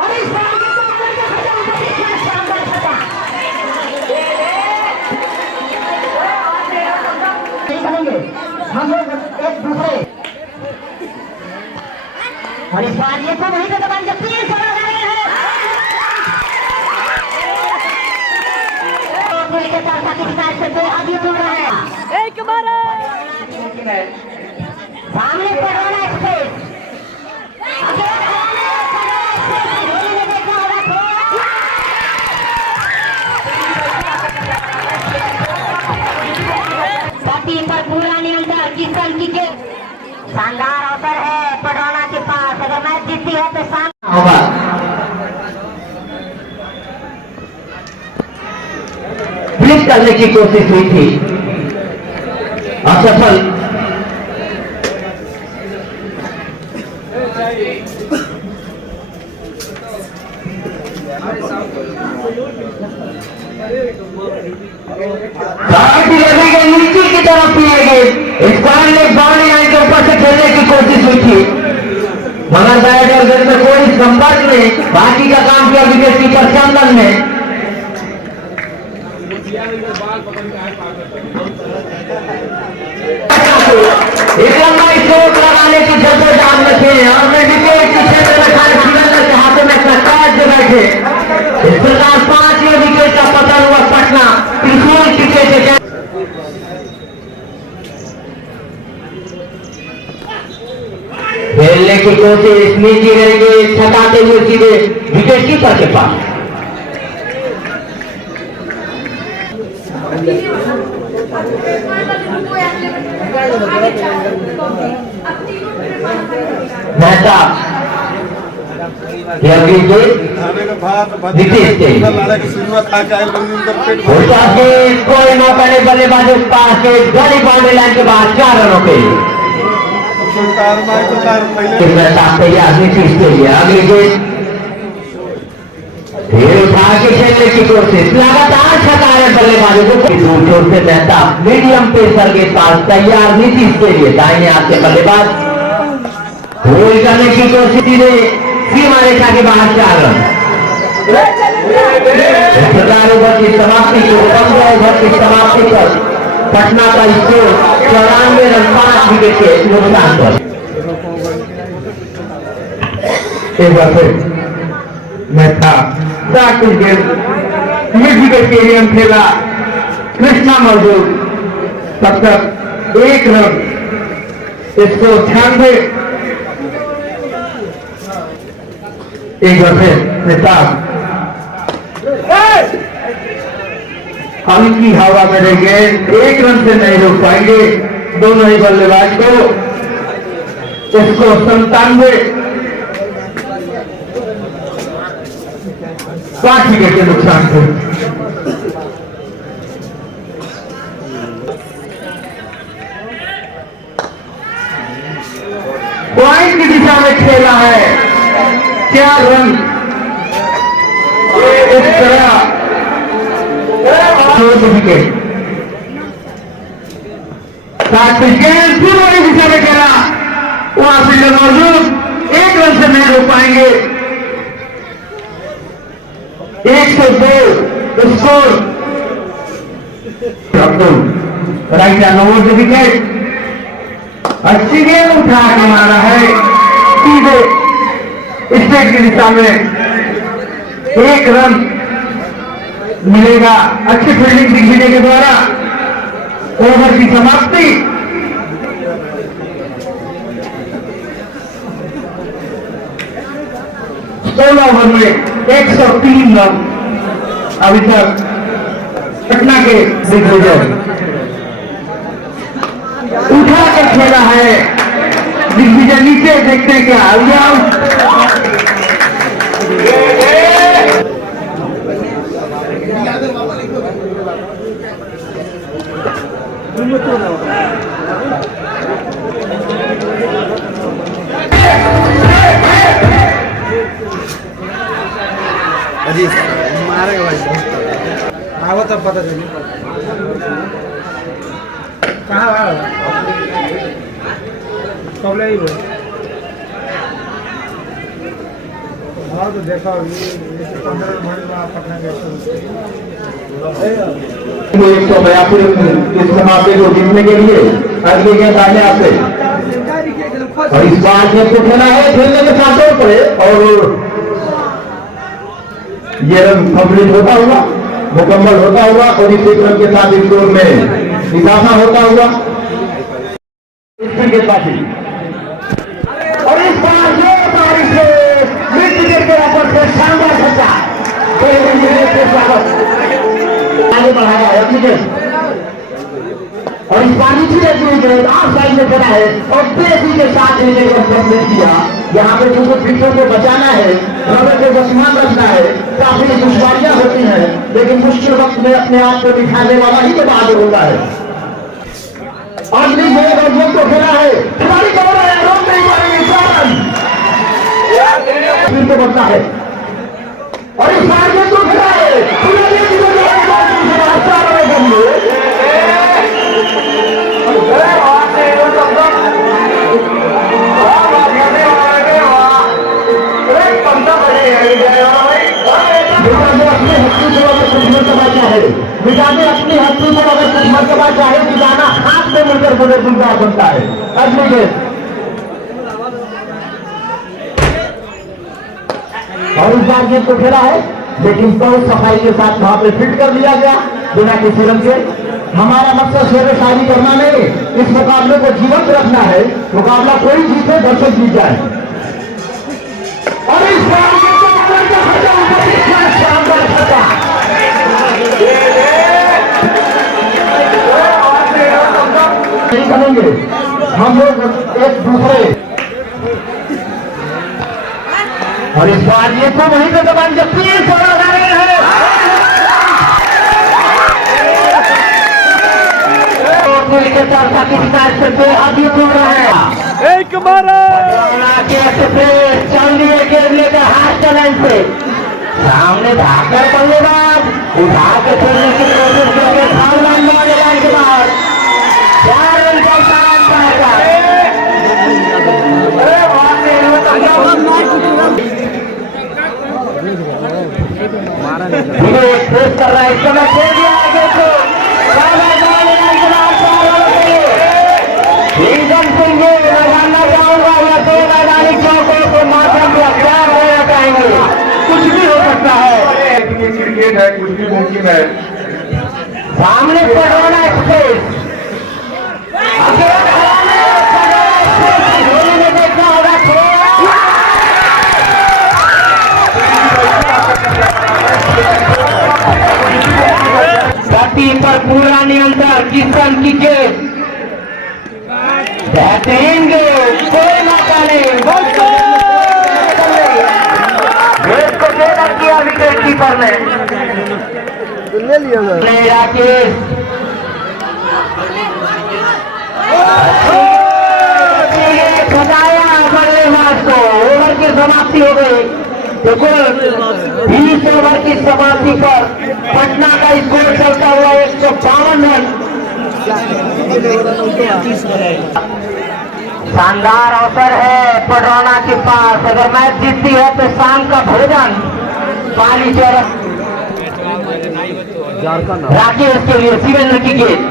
और इस बार हम लोग एक दूसरे और इस बार ये तो वहीं पे दबाई जब तीन सौ लगा रहे हैं के साथ साथ इस साइड से दो आदमी जुड़ रहे हैं एक बार सामने पढ़ाना एक्सप्रेस पर पूरा नियंत्रण किशन की के शानदार अवसर है पटौना के पास अगर मैच जीती है तो शानदार होगा। ब्लिक करने की कोशिश हुई थी असफल। नीचे की तरफ किए गए स्क्वायर लेग बाउंड्री लाइन के ऊपर से खेलने की कोशिश हुई थी मगर बैटर में कोई संपर्क में बाकी का काम किया विकेट कीपर चंदन ने। एक लंबा चोट लगाने की जद्दोजहद में थे और मैं विकेट के क्षेत्र में खाली सिकंदर के हाथों में कैच जो बैठे इस प्रकार 5वें विकेट का पतन हुआ पटना त्रिशूल क्रिकेट। खेलने की कोशिश नीचे रहेंगे छटाते हुए सीधे विकेट कीपर के पास। मेहता कोई मौका नहीं बल्लेबाज पास के गली बाउंड्री लाइन के बाद 4 रनों के अगली गेंद उठा के खेलने की कोशिश लगातार छका रहे बल्लेबाजों को दूर छोर से मेहता मीडियम पेसर के पास तैयार नीतीश के लिए दाहिने हाथ के बल्लेबाज होल्ड करने की कोशिश ने सीमा रेखा के बाहर 4 रन। 11 ओवर की समाप्ति को 15 ओवर की समाप्ति पर पटना का स्कोर 94 रन 5 विकेट के नुकसान पर। एक बार फिर मेहता मिड विकेट के नियम खेला कृष्णा मौजूद तब तक 1 रन 196। एक बार फिर मेहता हल्की हवा में रह गए 1 रन से नहीं रोक पाएंगे दोनों ही बल्लेबाज को। इसको 97 5 विकेट के नुकसान थे। पॉइंट की दिशा में खेला है 4 रन इस तरह 4 विकेट 7 विकेट पूरी दिशा में खेला वहां फील्डर मौजूद 1 रन से नहीं रोक पाएंगे। 102 score right hand over the wicket. अच्छी गेंद उठा के मारा है सीधे स्टेट की दिशा में 1 रन मिलेगा अच्छी फील्डिंग दिग्विजय के द्वारा। ओवर की समाप्ति 16 ओवर में 103 रन अभी तक पटना के दिग्विजय उठा के खेला है दिग्विजय। नीचे देखते हैं क्या अजी मारेगा भाई आओ तब पता चले कहाँ कब ले हाँ तो देखा 15 मिनट में पटना गए 182 इस मुकाबले को जीतने के लिए अगले गेंद आने आते और इस बार गेंद को खेला है, खेलने के साथ दौड़ पड़े और ये रन कंप्लीट होता हुआ, मुकम्मल होता हुआ और इस एक रन के साथ स्कोर में इजाफा होता हुआ इसकी गेंदबाजी और इस बार ये बारिश से मिड विकेट के ऊपर से शानदार छक्का आगे बढ़ाया है विकेट और इस बार नीचे रहती हुई गेंद ऑफ साइड में चला है और तेजी के साथ विकेट को कंप्लीट किया। यहाँ पे जो विकेटों को बचाना है, रबर को बसमान रखना है, काफी दुश्वारियां होती हैं, लेकिन मुश्किल वक्त में अपने आप को दिखाने वाला ही तो बहादुर होता है। अगली गेंद और गेंद को खेला है, खिलाड़ी दौड़ रहा है, रोक नहीं पाएंगे, फिर तो बनता है और इस बार गेंद को खेला है, मिजाने अपनी हस्ती पर अगर कुछ मर्तबा चाहे तो जाना हाथ में मिलकर बड़े गुलजार बनता है। अगली गेंद और इस बार गेंद को खेला है, लेकिन बहुत सफाई के साथ वहां पे फिट कर लिया गया बिना किसी रन के। हमारा मकसद शेर शायरी करना नहीं, इस मुकाबले को जीवंत रखना है। मुकाबला कोई जीते, दर्शक जीत जाए और इस बार शानदार छक्का नहीं बनेंगे हम लोग एक दूसरे और इस बार ये तो वहीं पे दबान जब 3 लगा रहे हैं अभी तो रहा है एक मारा चल लिए खेलने का हाथ चलाइन से सामने भाकर बल्लेबाज उठा के खेलने की कोशिश करके लाइन के बाद 4 रन का सामान पाएगा। प्रेस कर रहा है, इस समय खेल दिया आगे को लगाना चाहूंगा या 2 मैदानी चौकों के माध्यम से अख्तियार रहना चाहेंगे, कुछ भी हो सकता है। क्रिकेट है, कुछ भी मुमकिन है। सामने पडोना एक्सप्रेस में देखना होगा गति पर पूरा नियंत्रण, किशन की गेंद बेहतरीन गेंद, कोई मौका नहीं, गेंद को देना किया विकेट कीपर ने ले लिया राकेश बताया बल्लेबाज को। ओवर की समाप्ति हो गई, तो कुल 20 ओवर की समाप्ति पर पटना का स्कोर चलता हुआ 152 रन। शानदार अवसर है पडरौना के पास, अगर मैच जीतती है तो शाम का भोजन पानी चौरस राकेश के लिए शिवेंद्र की गेंद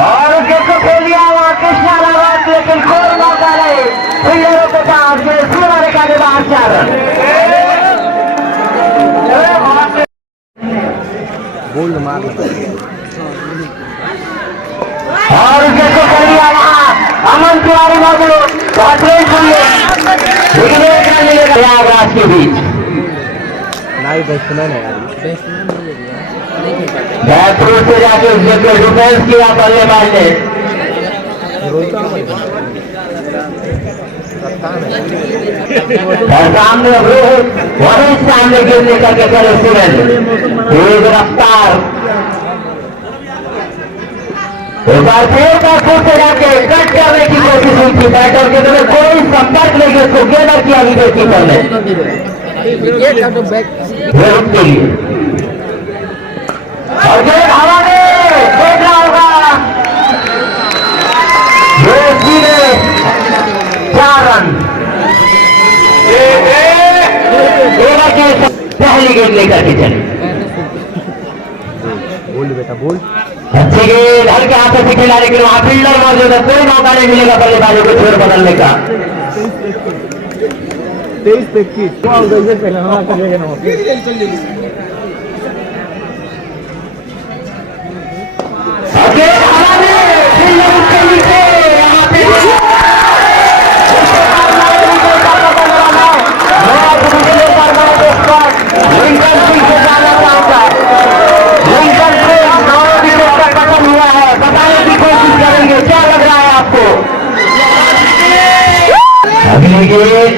और विकेट को खेल दिया वहां कृष्णा रावत, लेकिन कोई मौका नहीं फील्डरों के पास सूर्य का बाहर 4 रन। बोल्ड मार और विकेट को खेल दिया वहां अमन तिवारी मौजूद प्रयागराज के बीच बैट्समैन है यार, बैकफुट से जाके उसके डिफेंस किया बल्लेबाज ने और सामने रोहित वही सामने गिरने करके करे सुरेंद्र तेज रफ्तार एक बार फिर बैकफुट से जाके कट करने की कोशिश हुई थी, बैटर के तरफ कोई संपर्क नहीं किया, उसको गेंदर किया विकेट कीपर ने रोहित के लिए और गेंद हवा में देखना होगा रोहित जी ने 4 रन। के पहली गेंद लेकर के चले। बोल बेटा बोल। अच्छी गेंद हल्के हाथों से खिला, लेकिन वहां फील्डर मौजूद है, कोई मौका नहीं मिलेगा बल्लेबाजों को छोर बदलने का। 23-21 पहला करेगा ना बताने की कोशिश करेंगे, क्या लग रहा है आपको? अगली गेंद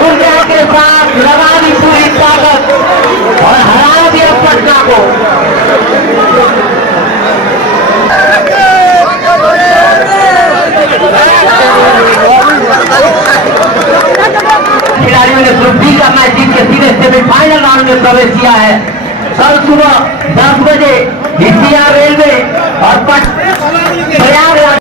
ऊर्जा के साथ लगा दी पूरी ताकत और हरा दिया पटना को। खिलाड़ियों ने ग्रुप डी का मैच जीत के सीधे सेमीफाइनल राउंड में प्रवेश किया है। कल सुबह 10 बजे हिसिया रेलवे और प्रयागराज